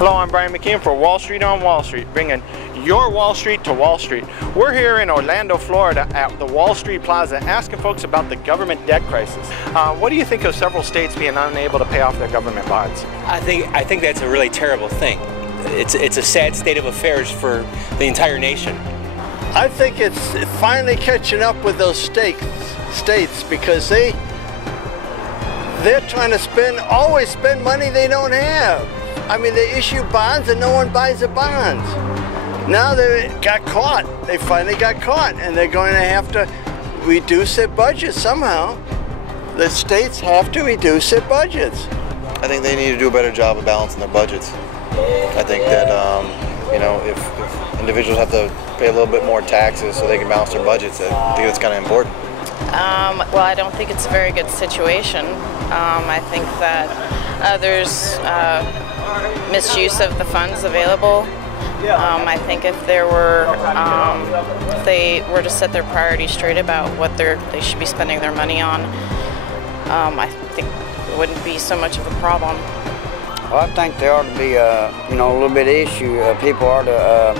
Hello, I'm Brian Mckeon for Wall Street on Wall Street, bringing your Wall Street to Wall Street. We're here in Orlando, Florida at the Wall Street Plaza asking folks about the government debt crisis. What do you think of several states being unable to pay off their government bonds? I think that's a really terrible thing. It's a sad state of affairs for the entire nation. I think it's finally catching up with those states because they're trying to always spend money they don't have. I mean, they issue bonds and no one buys the bonds. Now they got caught. They finally got caught, and they're going to have to reduce their budgets somehow. The states have to reduce their budgets. I think they need to do a better job of balancing their budgets. I think that if individuals have to pay a little bit more taxes so they can balance their budgets, I think that's kind of important. Well, I don't think it's a very good situation. I think that there's misuse of the funds available. I think if they were to set their priorities straight about what they should be spending their money on, I think it wouldn't be so much of a problem. Well, I think there ought to be a little bit of issue. People ought to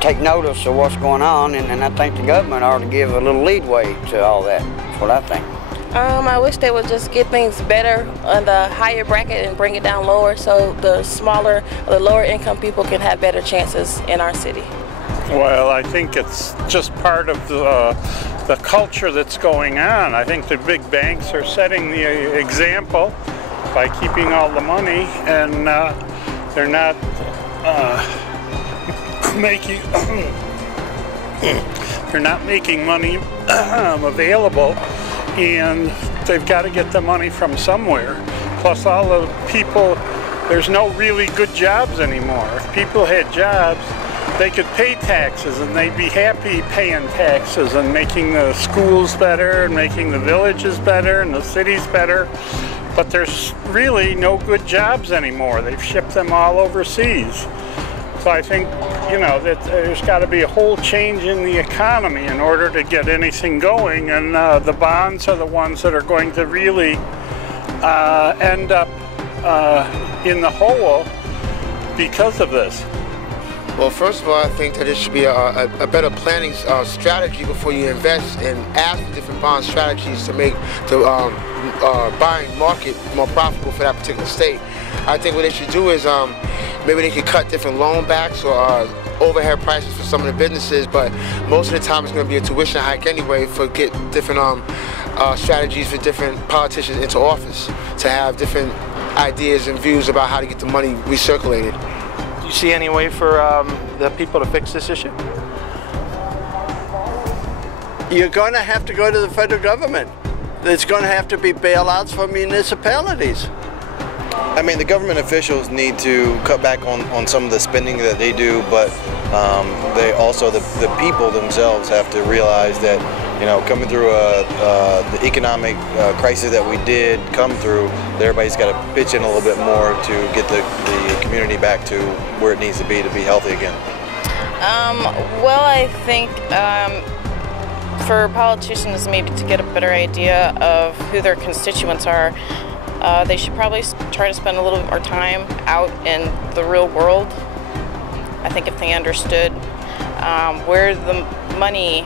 take notice of what's going on, and I think the government ought to give a little leadway to all that. That's what I think. I wish they would just get things better on the higher bracket and bring it down lower so the smaller, the lower income people can have better chances in our city. Well, I think it's just part of the culture that's going on. I think the big banks are setting the example by keeping all the money, and they're not making money available. And they've got to get the money from somewhere. Plus all the people, there's no really good jobs anymore. If people had jobs, they could pay taxes and they'd be happy paying taxes and making the schools better and making the villages better and the cities better. But there's really no good jobs anymore. They've shipped them all overseas. So I think, that there's got to be a whole change in the economy in order to get anything going, and the bonds are the ones that are going to really end up in the hole because of this. Well, first of all, I think that there should be a better planning strategy before you invest, and ask for different bond strategies to make the buying market more profitable for that particular state. I think what they should do is maybe they could cut different loan backs or overhead prices for some of the businesses, but most of the time it's going to be a tuition hike anyway for get different strategies for different politicians into office to have different ideas and views about how to get the money recirculated. Do you see any way for the people to fix this issue? You're going to have to go to the federal government. There's going to have to be bailouts for municipalities. I mean, the government officials need to cut back on some of the spending that they do, but they also, the people themselves have to realize that, coming through the economic crisis that we did come through, that everybody's got to pitch in a little bit more to get the community back to where it needs to be healthy again. Well, I think for politicians maybe to get a better idea of who their constituents are, they should probably try to spend a little bit more time out in the real world. I think if they understood where the money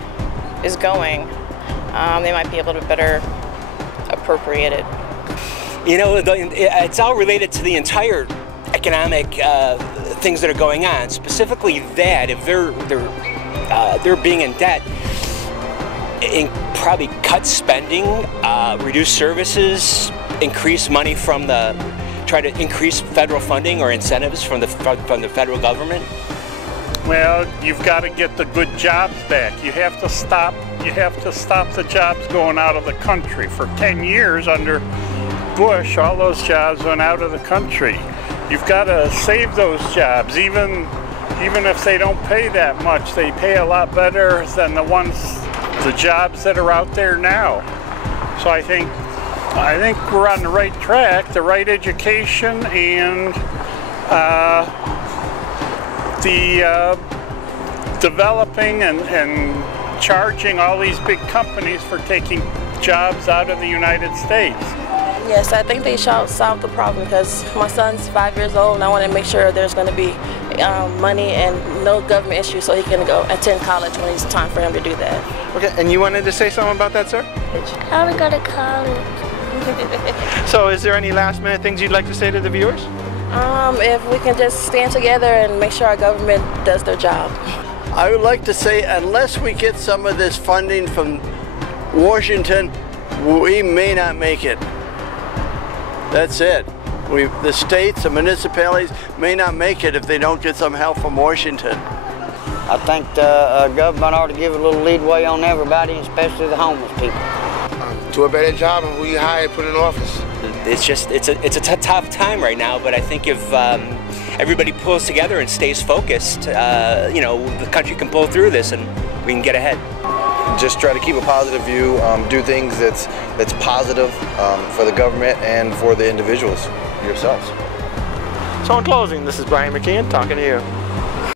is going, they might be able to better appropriate it. It's all related to the entire economic things that are going on. Specifically, that if they're being in debt, probably cut spending, reduce services, increase money try to increase federal funding or incentives from the federal government. Well, you've got to get the good jobs back. You have to stop the jobs going out of the country. For 10 years under Bush, all those jobs went out of the country. You've got to save those jobs. Even if they don't pay that much, they pay a lot better than the jobs that are out there now. So I think we're on the right track, the right education, and the developing and charging all these big companies for taking jobs out of the United States. Yes, I think they should solve the problem because my son's 5 years old and I want to make sure there's going to be money and no government issues so he can go attend college when it's time for him to do that. Okay, and you wanted to say something about that, sir? I want to go to college. So is there any last minute things you'd like to say to the viewers? If we can just stand together and make sure our government does their job. I would like to say, unless we get some of this funding from Washington, we may not make it. That's it. The states, the municipalities may not make it if they don't get some help from Washington. I think the government ought to give a little leadway on everybody, especially the homeless people. Do a better job on who you hire and put in office. It's a tough time right now, but I think if everybody pulls together and stays focused, the country can pull through this and we can get ahead. Just try to keep a positive view, do things that's positive for the government and for the individuals yourselves. So in closing, this is Brian Mckeon talking to you.